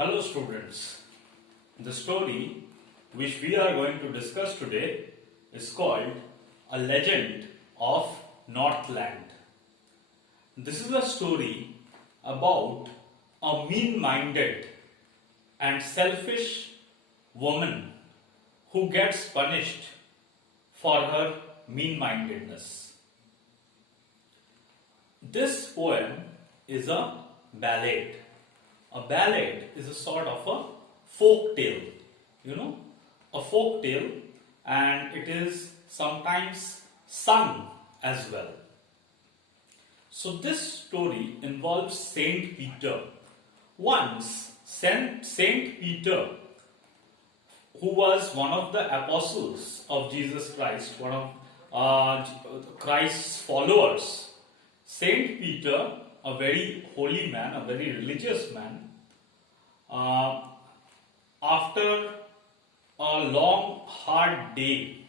Hello students, the story which we are going to discuss today is called A Legend of Northland. This is a story about a mean-minded and selfish woman who gets punished for her mean-mindedness. This poem is a ballad. A ballad is a sort of a folk tale, a folk tale, and it is sometimes sung as well. So this story involves Saint Peter. Once Saint Peter, who was one of the apostles of Jesus Christ, one of Christ's followers, Saint Peter, a very holy man, a very religious man, after a long, hard day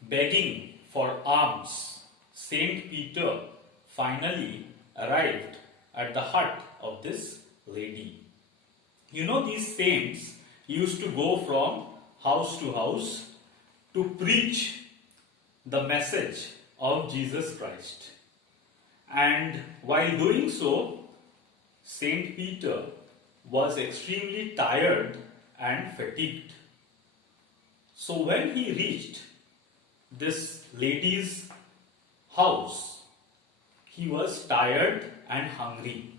begging for alms, Saint Peter finally arrived at the hut of this lady. These saints used to go from house to house to preach the message of Jesus Christ. And while doing so, Saint Peter was extremely tired and fatigued. So when he reached this lady's house, he was tired and hungry,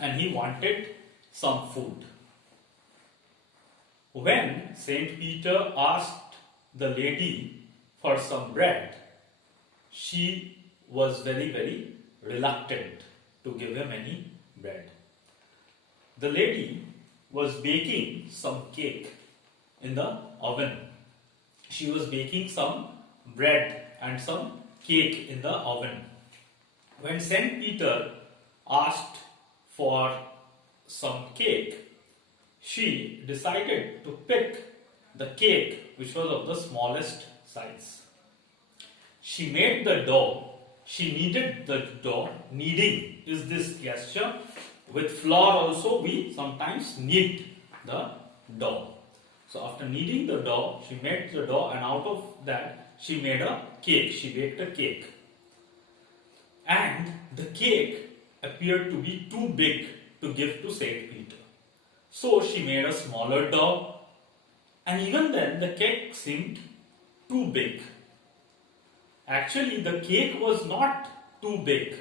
and he wanted some food. When Saint Peter asked the lady for some bread, she was very, very reluctant to give him any bread. The lady was baking some cake in the oven. She was baking some bread and some cake in the oven. When Saint Peter asked for some cake, she decided to pick the cake which was of the smallest size. She made the dough. She kneaded the dough. Kneading is this gesture. With flour also we sometimes knead the dough. So after kneading the dough, she made the dough, and out of that she made a cake. She baked a cake. And the cake appeared to be too big to give to Saint Peter. So she made a smaller dough, and even then the cake seemed too big. Actually, the cake was not too big.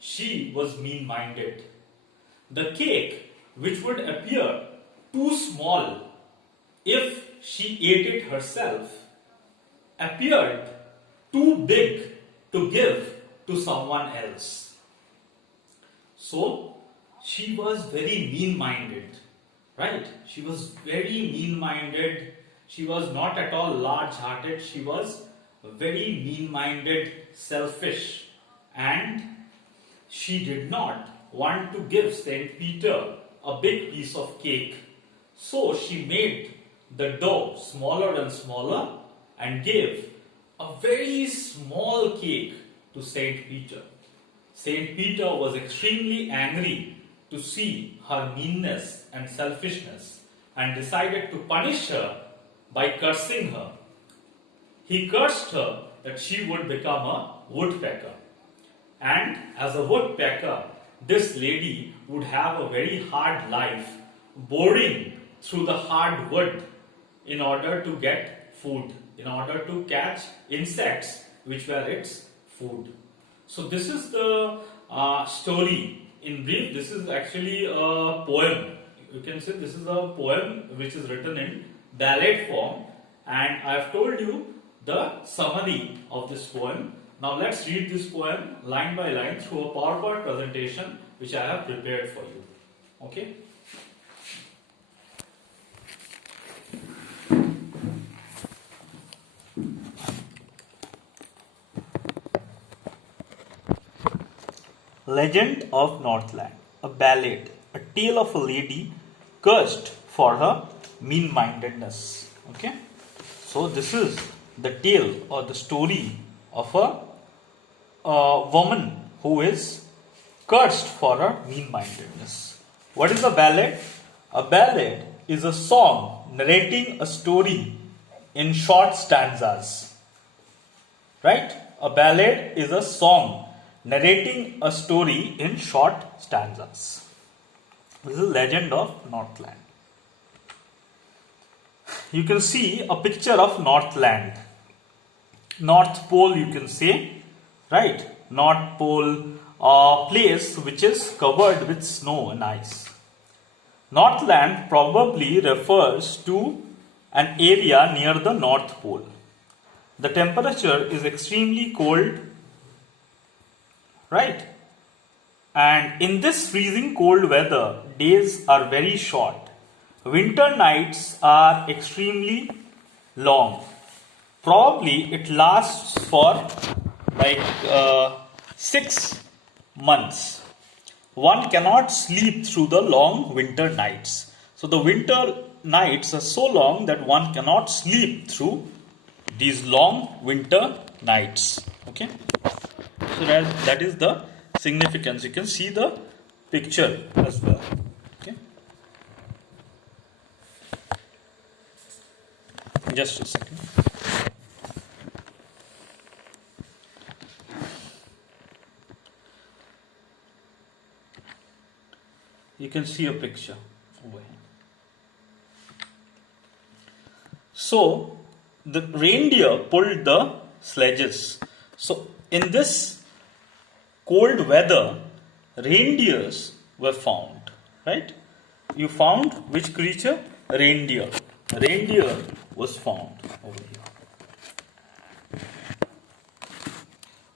She was mean-minded. The cake, which would appear too small if she ate it herself, appeared too big to give to someone else. So, she was very mean-minded, right? She was very mean-minded. She was not at all large-hearted. She was very mean-minded, selfish, and she did not want to give Saint Peter a big piece of cake. So she made the dough smaller and smaller and gave a very small cake to Saint Peter. Saint Peter was extremely angry to see her meanness and selfishness and decided to punish her by cursing her. He cursed her that she would become a woodpecker. And as a woodpecker, this lady would have a very hard life, boring through the hard wood in order to get food, in order to catch insects which were its food. So this is the story. In brief, this is actually a poem. You can say this is a poem which is written in ballad form, and I have told you the summary of this poem. Now let's read this poem line by line through a PowerPoint presentation which I have prepared for you. Okay? Legend of Northland, a ballad, a tale of a lady cursed for her mean-mindedness. Okay? So this is the tale or the story of a woman who is cursed for her mean-mindedness. What is a ballad? A ballad is a song narrating a story in short stanzas. Right? A ballad is a song narrating a story in short stanzas. This is the legend of Northland. You can see a picture of Northland. North Pole, you can say, right? North Pole, a place which is covered with snow and ice. Northland probably refers to an area near the North Pole. The temperature is extremely cold, right? And in this freezing cold weather, days are very short. Winter nights are extremely long. Probably it lasts for like 6 months. One cannot sleep through the long winter nights. So the winter nights are so long that one cannot sleep through these long winter nights. Okay. So that is the significance. You can see the picture as well. Okay. Just a second. You can see a picture over here. So the reindeer pulled the sledges. So in this cold weather, reindeers were found, right? You found which creature? Reindeer. Reindeer was found over here.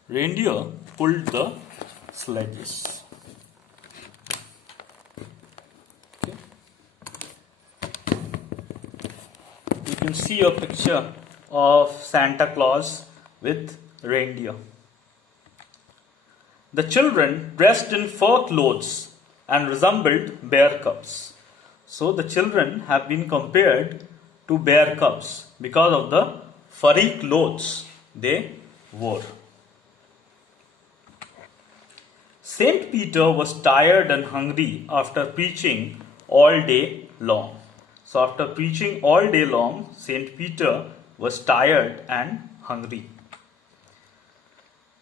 Reindeer pulled the sledges. Okay. You can see a picture of Santa Claus with reindeer. The children dressed in fur clothes and resembled bear cubs. So the children have been compared to bear cubs because of the furry clothes they wore. Saint Peter was tired and hungry after preaching all day long. So after preaching all day long, Saint Peter was tired and hungry.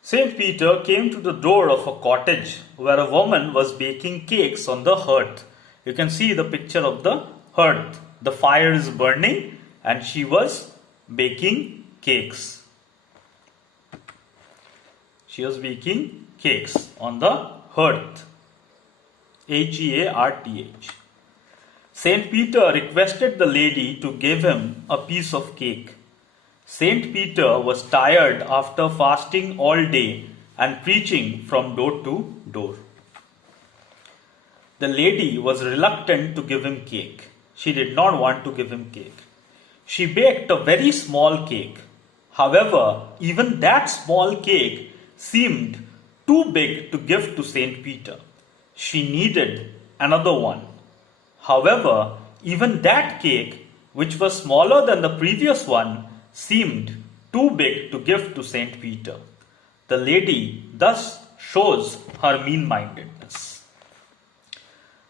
Saint Peter came to the door of a cottage where a woman was baking cakes on the hearth. You can see the picture of the hearth. The fire is burning and she was baking cakes. She was baking cakes on the hearth. Hearth. Saint Peter requested the lady to give him a piece of cake. Saint Peter was tired after fasting all day and preaching from door to door. The lady was reluctant to give him cake. She did not want to give him cake. She baked a very small cake. However, even that small cake seemed too big to give to Saint Peter. She needed another one. However, even that cake, which was smaller than the previous one, seemed too big to give to Saint Peter. The lady thus shows her mean-mindedness.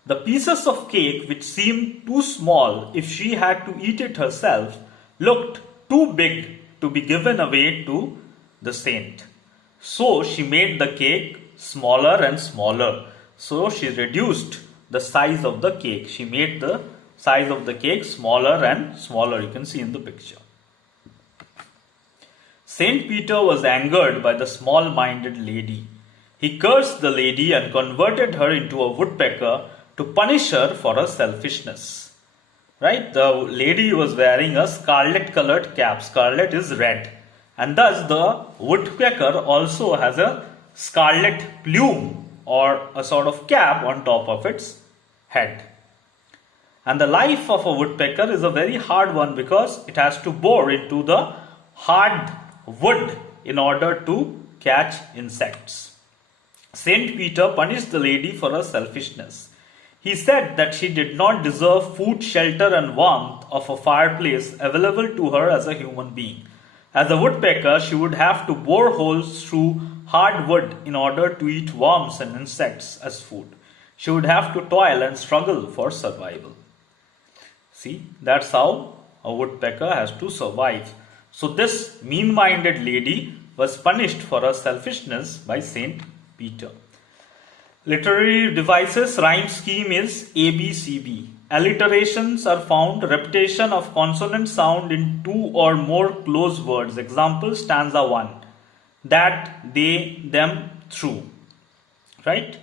The pieces of cake which seemed too small if she had to eat it herself looked too big to be given away to the saint. So she made the cake smaller and smaller. So she reduced the size of the cake. She made the size of the cake smaller and smaller. You can see in the picture. Saint Peter was angered by the small-minded lady. He cursed the lady and converted her into a woodpecker to punish her for her selfishness. Right? The lady was wearing a scarlet-colored cap. Scarlet is red. And thus the woodpecker also has a scarlet plume or a sort of cap on top of its head. And the life of a woodpecker is a very hard one because it has to bore into the hard wood in order to catch insects. Saint Peter punished the lady for her selfishness. He said that she did not deserve food, shelter and warmth of a fireplace available to her as a human being. As a woodpecker, she would have to bore holes through hard wood in order to eat worms and insects as food. She would have to toil and struggle for survival. See, that's how a woodpecker has to survive. So this mean-minded lady was punished for her selfishness by Saint Peter. Literary devices rhyme scheme is ABCB. Alliterations are found repetition of consonant sound in two or more close words. Example, stanza 1. That, they, them, through. Right?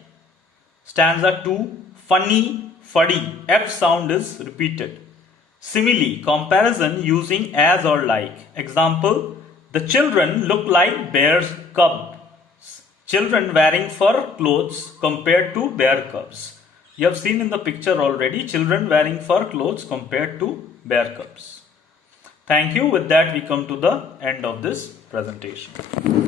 Stanza 2. Funny, fuddy. F sound is repeated. Simile, comparison using as or like. Example, the children look like bear's cubs. Children wearing fur clothes compared to bear cubs. You have seen in the picture already, children wearing fur clothes compared to bear cubs. Thank you. With that, we come to the end of this presentation.